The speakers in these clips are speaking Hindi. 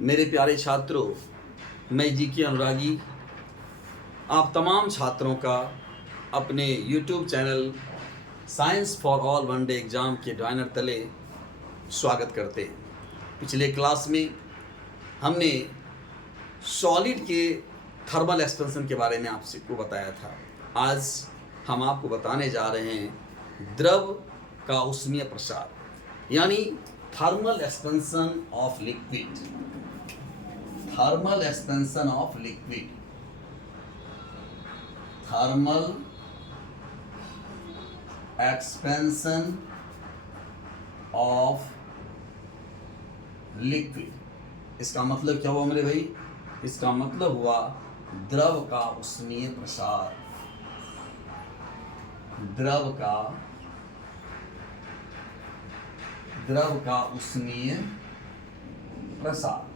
मेरे प्यारे छात्रों, मैं जी के अनुरागी आप तमाम छात्रों का अपने YouTube channel science for all one day exam के बैनर तले स्वागत करते हैं। पिछले क्लास में हमने सॉलिड के थर्मल एक्सपेंशन के बारे में आपसे को बताया था। आज हम आपको बताने जा रहे हैं द्रव का ऊष्मीय प्रसार, यानी thermal expansion of liquid. Thermal expansion of liquid, thermal expansion of liquid. इसका मतलब क्या हुआ मेरे भाई? इसका मतलब हुआ द्रव का ऊष्मीय प्रसार। द्रव का ऊष्मीय प्रसार।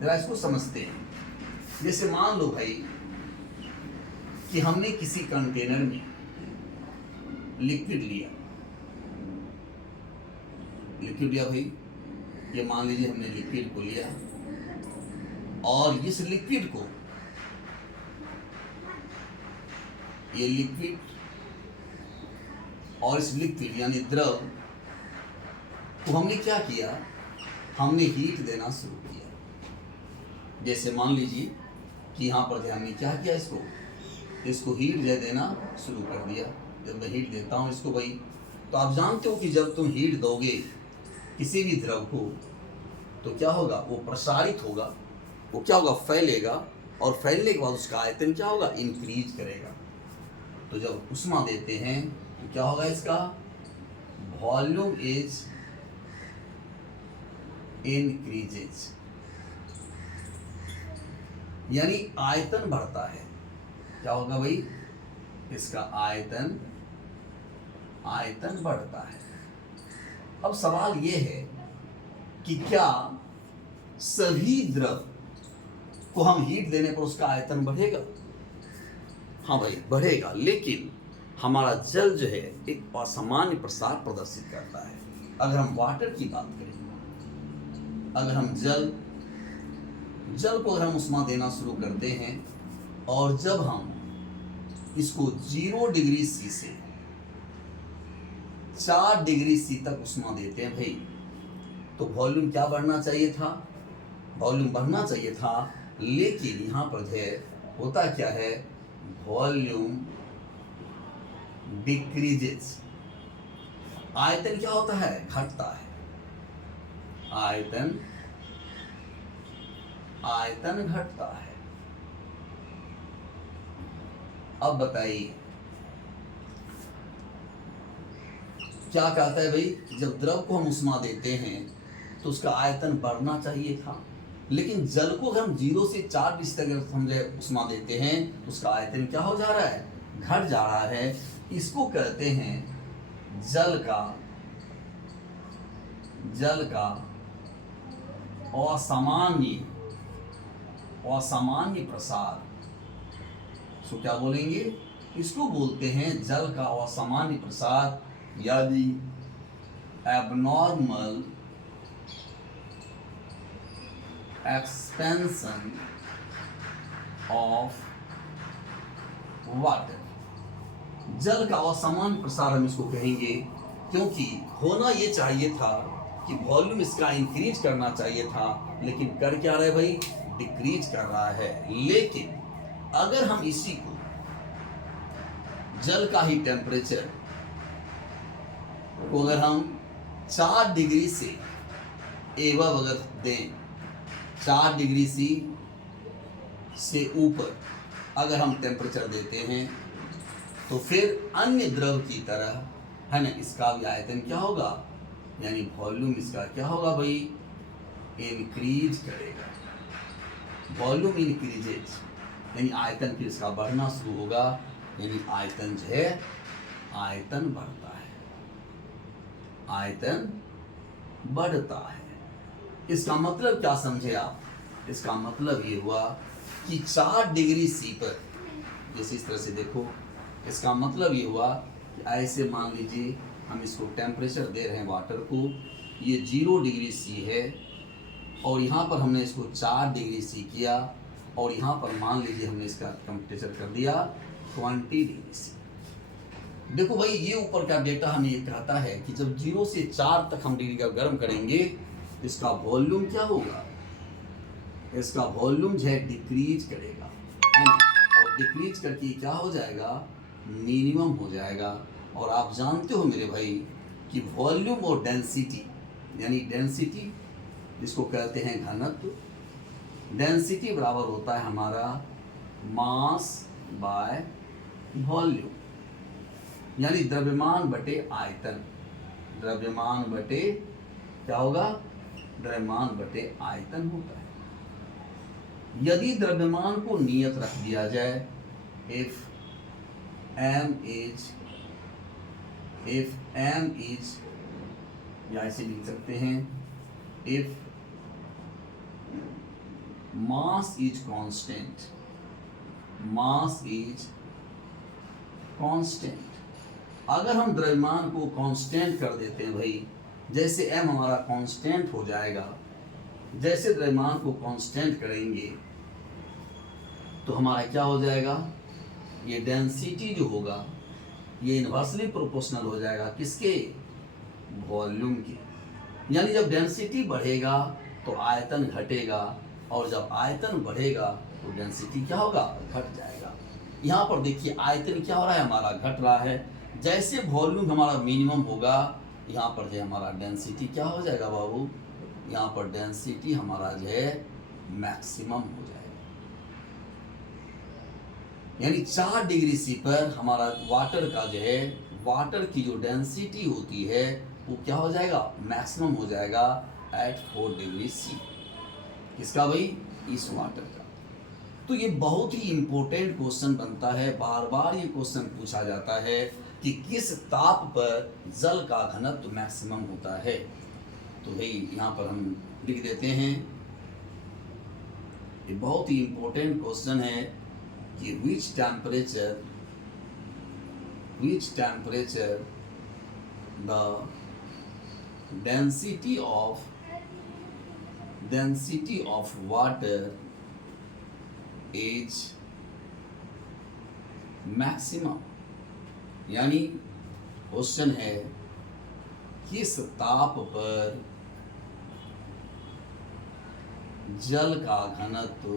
जरा इसको समझते हैं। जैसे मान लो भाई कि हमने किसी कंटेनर में लिक्विड लिया भाई, ये मान लीजिए हमने लिक्विड को लिया और इस लिक्विड को, ये लिक्विड और इस लिक्विड यानी द्रव को हमने क्या किया? हमने हीट देना शुरू किया। जैसे मान लीजिए कि यहाँ पर हमने क्या किया, इसको हीट दे देना शुरू कर दिया। जब मैं हीट देता हूँ इसको भाई, तो आप जानते हो कि जब तुम हीट दोगे किसी भी द्रव को तो क्या होगा? वो प्रसारित होगा, वो क्या होगा? फैलेगा, और फैलने के बाद उसका आयतन क्या होगा? इंक्रीज करेगा। तो जब उष्मा देते हैं तो क्या होगा? इसका वॉल्यूम इज इंक्रीजेज, यानी आयतन बढ़ता है। क्या होगा भाई? इसका आयतन बढ़ता है। अब सवाल यह है कि क्या सभी द्रव को हम हीट देने पर उसका आयतन बढ़ेगा? हाँ भाई, बढ़ेगा, लेकिन हमारा जल जो है एक असामान्य प्रसार प्रदर्शित करता है। अगर हम वाटर की बात करें, अगर हम जल को अगर हम उष्मा देना शुरू करते हैं और जब हम इसको 0 डिग्री सी से 4 डिग्री सी तक उष्मा देते हैं भाई, तो वॉल्यूम क्या बढ़ना चाहिए था? वॉल्यूम बढ़ना चाहिए था, लेकिन यहाँ पर जो है होता क्या है? Volume decreases. आयतन क्या होता है? घटता है। आयतन घटता है। अब बताइए क्या कहता है भाई? जब द्रव को हम उष्मा देते हैं तो उसका आयतन बढ़ना चाहिए था, लेकिन जल को अगर हम 0 से 4 डिग्री तक हम उष्मा देते हैं तो उसका आयतन क्या हो जा रहा है? घट जा रहा है। इसको कहते हैं जल का असामान्य प्रसार। सो क्या बोलेंगे? इसको बोलते हैं जल का असामान्य प्रसार, यानी एबनॉर्मल एक्सपेंशन ऑफ वाटर। जल का असामान्य प्रसार हम इसको कहेंगे, क्योंकि होना ये चाहिए था कि वॉल्यूम इसका इंक्रीज करना चाहिए था, लेकिन कर क्या रहा है भाई? डिक्रीज कर रहा है। लेकिन अगर हम इसी को जल का ही टेम्परेचर को अगर हम 4 डिग्री से एवं अगर दें, 4 डिग्री सी से ऊपर अगर हम टेम्परेचर देते हैं, तो फिर अन्य द्रव की तरह है ना, इसका भी आयतन क्या होगा? यानी वॉल्यूम इसका क्या होगा भाई? इंक्रीज करेगा। वॉल्यूम इंक्रीजेज, यानी आयतन फिर इसका बढ़ना शुरू होगा, यानी आयतन जो है आयतन बढ़ता है, आयतन बढ़ता है। इसका मतलब क्या समझे आप? इसका मतलब ये हुआ कि 4 डिग्री सी पर, जैसे इस तरह से देखो, इसका मतलब ये हुआ कि ऐसे मान लीजिए हम इसको टेम्परेचर दे रहे हैं वाटर को, ये 0 डिग्री सी है, और यहाँ पर हमने इसको 4 डिग्री सी किया और यहाँ पर मान लीजिए हमने इसका टेम्परेचर कर दिया 20 डिग्री सी। देखो भाई ये ऊपर का डेटा हमें ये कहता है कि जब 0 से 4 तक हम डिग्री का गर्म करेंगे तो इसका वॉल्यूम क्या होगा, इसका वॉल्यूम जो है डिक्रीज करेगा, है ना, और डिक्रीज करके क्या हो जाएगा, मिनिमम हो जाएगा। और आप जानते हो मेरे भाई कि वॉल्यूम और डेंसिटी, यानी डेंसिटी जिसको कहते हैं घनत्व, डेंसिटी बराबर होता है हमारा मास बाय वॉल्यूम, यानी द्रव्यमान बटे आयतन। द्रव्यमान बटे क्या होगा, द्रव्यमान बटे आयतन होता है। यदि द्रव्यमान को नियत रख दिया जाए, if m is या ऐसे लिख सकते हैं if mass is constant, अगर हम द्रव्यमान को कांस्टेंट कर देते हैं भाई, जैसे m हमारा कांस्टेंट हो जाएगा, जैसे द्रव्यमान को कांस्टेंट करेंगे तो हमारा क्या हो जाएगा, ये डेंसिटी जो होगा ये इन्वर्सली प्रोपोर्शनल हो जाएगा किसके, वॉल्यूम के। यानी जब डेंसिटी बढ़ेगा तो आयतन घटेगा और जब आयतन बढ़ेगा तो डेंसिटी क्या होगा, घट जाएगा। यहाँ पर देखिए आयतन क्या हो रहा है, हमारा घट रहा है। जैसे वॉल्यूम हमारा मिनिमम होगा यहाँ पर जो हमारा डेंसिटी क्या हो जाएगा बाबू, यहाँ पर डेंसिटी हमारा जो है मैक्सिमम हो जाएगा। यानी 4 डिग्री सी पर हमारा वाटर का जो है, वाटर की जो डेंसिटी होती है वो क्या हो जाएगा, मैक्सिमम हो जाएगा एट 4 डिग्री सी। किसका भाई, इस वाटर का। तो ये बहुत ही इंपॉर्टेंट क्वेश्चन बनता है, बार बार ये क्वेश्चन पूछा जाता है कि किस ताप पर जल का घनत्व मैक्सिमम होता है। तो भाई यहाँ पर हम लिख देते हैं, ये बहुत ही इंपॉर्टेंट क्वेश्चन है कि which temperature the density of water is maximum। यानी क्वेश्चन है किस ताप पर जल का घनत्व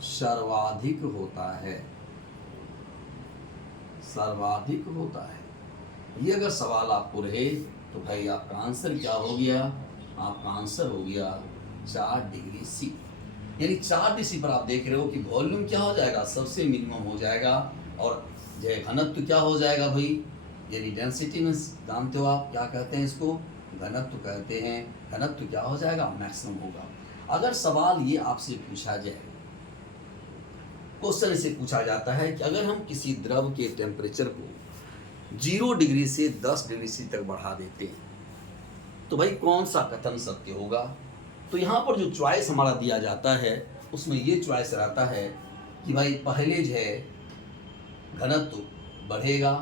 सर्वाधिक होता है। ये अगर सवाल आपको रहे तो भाई आपका आंसर क्या हो गया, आपका आंसर हो गया 4 डिग्री सी। यानी 4 डिग्री सी पर आप देख रहे हो कि वॉल्यूम क्या हो जाएगा, सबसे मिनिमम हो जाएगा और जो है घनत्व क्या हो जाएगा भाई, यानी डेंसिटी में जानते हो आप क्या कहते हैं, इसको घनत्व कहते हैं। घनत्व क्या हो जाएगा, मैक्सिमम होगा। अगर सवाल ये आपसे पूछा जाए, क्वेश्चन इसे पूछा जाता है कि अगर हम किसी द्रव के टेम्परेचर को 0 डिग्री से 10 डिग्री सी तक बढ़ा देते हैं तो भाई कौन सा कथन सत्य होगा। तो यहाँ पर जो चॉइस हमारा दिया जाता है उसमें ये चॉइस रहता है कि भाई पहले जो है घनत्व बढ़ेगा,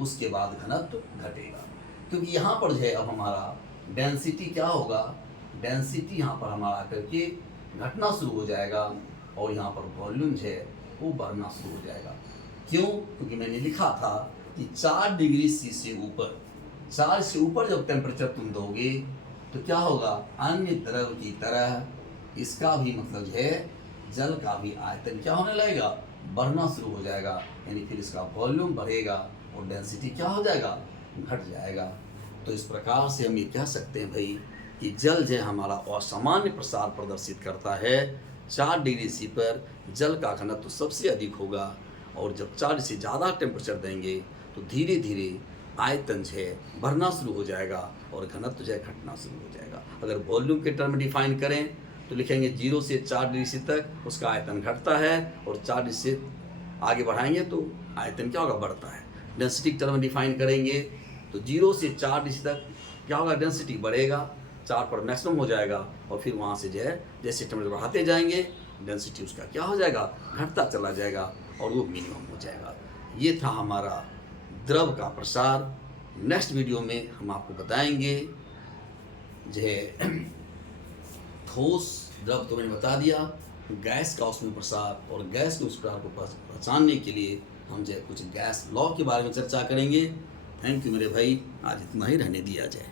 उसके बाद घनत्व घटेगा। क्योंकि यहाँ पर जो है अब हमारा डेंसिटी क्या होगा, डेंसिटी यहाँ पर हमारा करके घटना शुरू हो जाएगा और यहाँ पर वॉल्यूम जो है वो बढ़ना शुरू हो जाएगा। क्यों, क्योंकि मैंने लिखा था कि 4 डिग्री सी से ऊपर, 4 से ऊपर जब टेम्परेचर तुम दोगे तो क्या होगा, अन्य द्रव की तरह इसका भी मतलब जो है जल का भी आयतन क्या होने लगेगा, बढ़ना शुरू हो जाएगा। यानी फिर इसका वॉल्यूम बढ़ेगा और डेंसिटी क्या हो जाएगा, घट जाएगा। तो इस प्रकार से हम ये कह सकते हैं भाई कि जल जो हमारा असामान्य प्रसार प्रदर्शित करता है। 4 डिग्री सी पर जल का घनत्व तो सबसे अधिक होगा और जब 4 से ज़्यादा टेम्परेचर देंगे तो धीरे धीरे आयतन जो है बढ़ना शुरू हो जाएगा और घनत्व जो है घटना शुरू हो जाएगा। अगर वॉल्यूम के टर्म में डिफाइन करें तो लिखेंगे 0 से 4 डिग्री सी तक उसका आयतन घटता है और 4 डिग्री से आगे बढ़ाएंगे तो आयतन क्या होगा, बढ़ता है। डेंसिटी टर्म में डिफाइन करेंगे तो 0 से 4 डिग्री तक क्या होगा, डेंसिटी बढ़ेगा, 4 पर मैक्सिमम हो जाएगा और फिर वहाँ से जो है जैसे टेम्परेचर बढ़ाते जाएंगे डेंसिटी उसका क्या हो जाएगा, घटता चला जाएगा और वो मिनिमम हो जाएगा। ये था हमारा द्रव का प्रसार नेक्स्ट वीडियो में हम आपको बताएंगे जो ठोस द्रव तो मैंने बता दिया, गैस का उसमें प्रसार और गैस के उस प्रसार को पहचानने के लिए हम जो कुछ गैस लॉ के बारे में चर्चा करेंगे। थैंक यू मेरे भाई, आज इतना ही रहने दिया जाए।